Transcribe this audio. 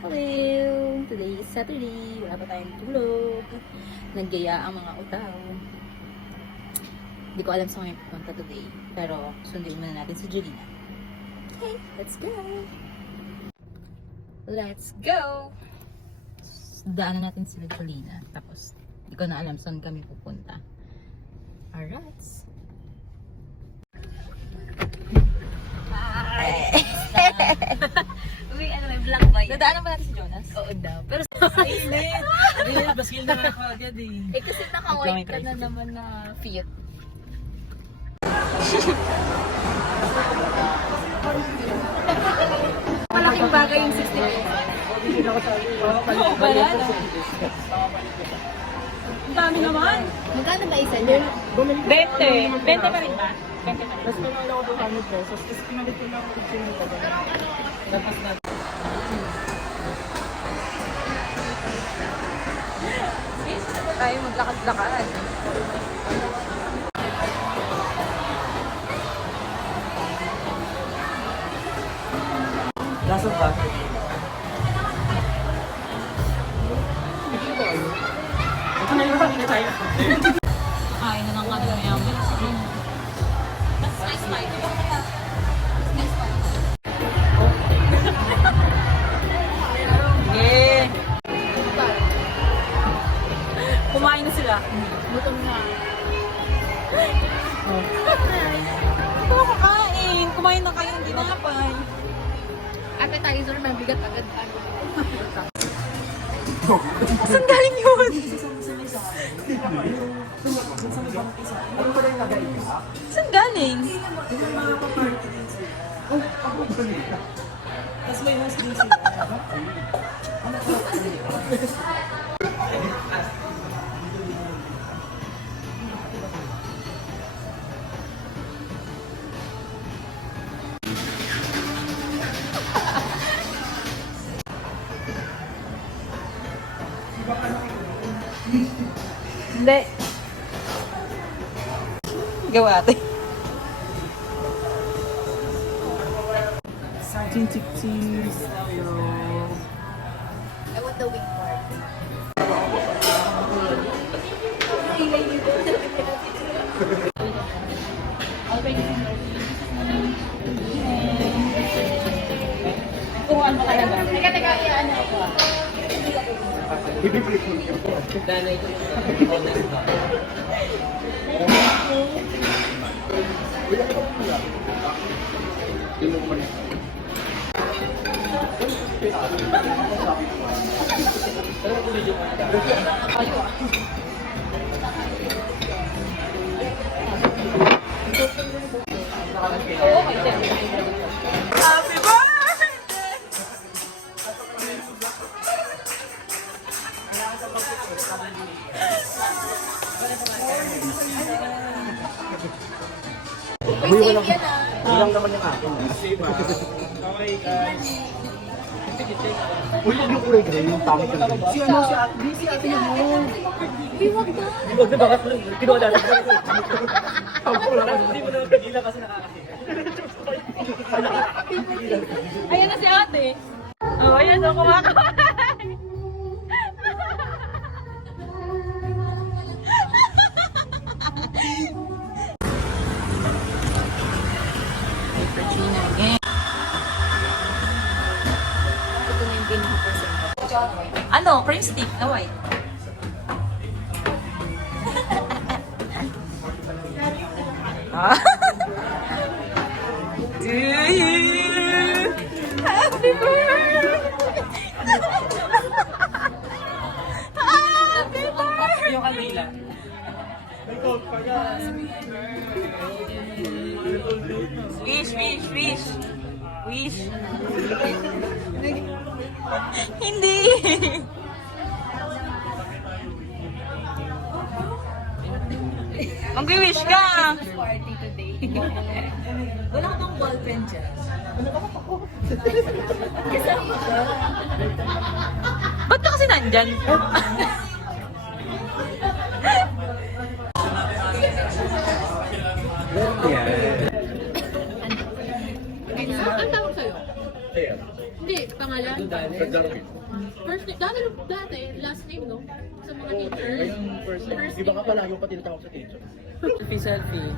Hello! Today is Saturday. Wala pa tayong tulog. Nagyaya ang mga utaw. Hindi ko alam sa ngayon pupunta today. Pero sundin muna natin si Julina. Okay, let's go! Let's go! Daanan natin si Julina. Tapos, hindi ko na alam saan kami pupunta. Alright. Hi! Uy, ano may vlog ba yan? Nadaanan ba natin si Jonas? Oo daw. Pero Init! Init! Baskil na ako agad eh. kasi naka-white ka na naman na fit. Malaking bagay yung 60 pesos. Oo, pala. Ang dami naman! Magkano ba isa? 20. 20 pa rin ba? 20 pa rin. Tapos pinala ko 200 pesos. Tapos pinalit ko lang ako 15 pa ba? Tapos na. Tayo maglakad-lakad. Lasang ba? Ito na yung kanina tayo. Kain na ng kami mayaman. Nice fight. Yeah! Kumain na sila. Gutom na. Ito ako kakain. Kumain na kayo ng dinapay. Appetizer na bigat agad. Saan galing yun? Saan galing? Tapos may host din sila. Hindi. Gawa ate. Sergeant Chips. I want the wing part. Kuhaan mo talaga. Teka, ano ako ah. Happy birthday! Uy, safe yan ah. Ilang naman yung akin. Okay guys. Uy, yung kulay gray, yung pangit yung gray. Si ano, si ate mo. Biwag ka. Huwag na bakit kinuha natin. Hindi mo naman pagila kasi nakakahiga. Ayan na si ate. Oh, ayan na kumakain. Regina again. Ito na yung pinaka-percent. Ano? Cream stick na white. Ah. To you. Happy birthday. Happy birthday. Yung kanila. Wish, wish, wish. Wish. Hindi. Mag-wish ka. Party today. Wala ka bang ballpen dyan? Ba't ka kasi nandyan? Ang tawag sa'yo? Ayan. Hindi, pang pangalan? Nagdarapit. First name, dati, last name, no? Sa mga teachers. Ngayon, first name. Di ba ka palayo pa tinatawag sa teacher? Selfie, selfie.